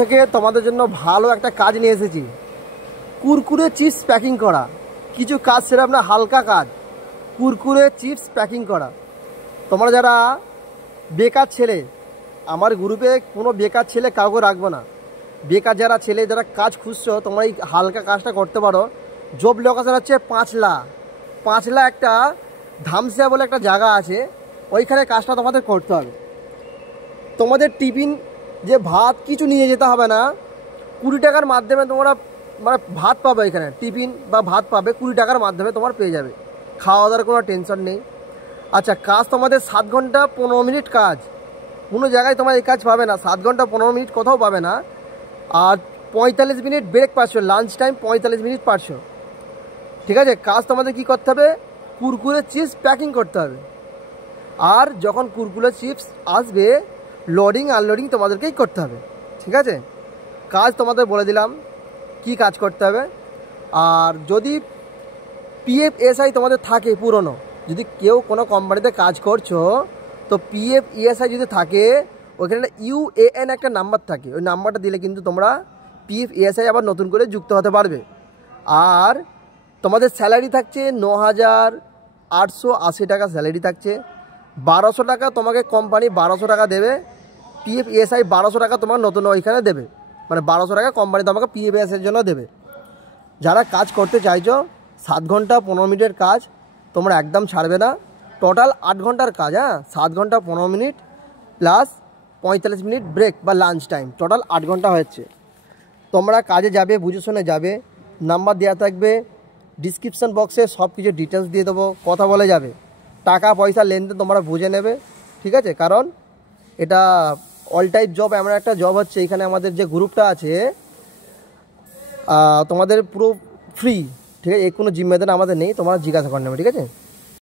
থেকে তোমাদের জন্য ভালো একটা কাজ নিয়ে এসেছি, কুরকুরে চিপস প্যাকিং করা। কিছু কাজ সেটা আপনার হালকা কাজ, কুরকুরে চিপস প্যাকিং করা। তোমরা যারা বেকার ছেলে, আমার গ্রুপে কোনো বেকার ছেলে কাউকে রাখবো না। বেকার যারা ছেলে যারা কাজ খুঁজছো, তোমরা এই হালকা কাজটা করতে পারো। জব লোকেশন হচ্ছে পাঁচলা একটা ধামসিয়া বলে একটা জায়গা আছে, ওইখানে কাজটা তোমাদের করতে হবে। তোমাদের টিফিন যে ভাত কিছু নিয়ে যেতে হবে না, 20 টাকার মাধ্যমে তোমরা মানে ভাত পাবে। এখানে টিফিন বা ভাত পাবে 20 টাকার মাধ্যমে তোমার পেয়ে যাবে, খাওয়া দাওয়ার কোনো টেনশন নেই। আচ্ছা, কাজ তোমাদের 7 ঘন্টা 15 মিনিট কাজ। কোনো জায়গায় তোমার এই কাজ পাবে না, 7 ঘন্টা 15 মিনিট কোথাও পাবে না। আর 45 মিনিট ব্রেক পাচ্ছ, লাঞ্চ টাইম 45 মিনিট পাচ্ছ। ঠিক আছে, কাজ তোমাদের কি করতে হবে, কুরকুরে চিপস প্যাকিং করতে হবে। আর যখন কুরকুরে চিপস আসবে, লোডিং আনলোডিং তোমাদেরকেই করতে হবে। ঠিক আছে, কাজ তোমাদের বলে দিলাম কি কাজ করতে হবে। আর যদি PF ESI তোমাদের থাকে পুরনো, যদি কেউ কোনো কোম্পানিতে কাজ করছো তো PF ESI যদি থাকে, ওইখানে UAN একটা নাম্বার থাকে, ওই নাম্বারটা দিলে কিন্তু তোমরা PF ESI আবার নতুন করে যুক্ত হতে পারবে। আর তোমাদের স্যালারি থাকছে 9,880 টাকা স্যালারি থাকছে। 1200 টাকা তোমাকে কোম্পানি 1200 টাকা দেবে, PF ESI 1200 টাকা তোমার নতুন ওইখানে দেবে। মানে 1200 টাকা কোম্পানি তোমাকে PF ESIর জন্য দেবে। যারা কাজ করতে চাইছো, 7 ঘন্টা 15 মিনিটের কাজ তোমরা একদম ছাড়বে না। টোটাল 8 ঘন্টার কাজ। 7 ঘন্টা 15 মিনিট প্লাস 45 মিনিট ব্রেক বা লাঞ্চ টাইম, টোটাল 8 ঘন্টা হচ্ছে। তোমরা কাজে যাবে, বুঝে শুনে যাবে। নাম্বার দেওয়া থাকবে ডিসক্রিপশান বক্সে, সব কিছু ডিটেলস দিয়ে দেবো, কথা বলে যাবে। টাকা পয়সা লেনদেন তোমরা বুঝে নেবে। ঠিক আছে, কারণ এটা অল টাইপ জব, এমন একটা জব হচ্ছে। এখানে আমাদের যে গ্রুপটা আছে তোমাদের পুরো ফ্রি। ঠিক আছে, কোনো জিম্মেদারি আমাদের নেই, তোমরা জিজ্ঞাসা করে নেবে। ঠিক আছে।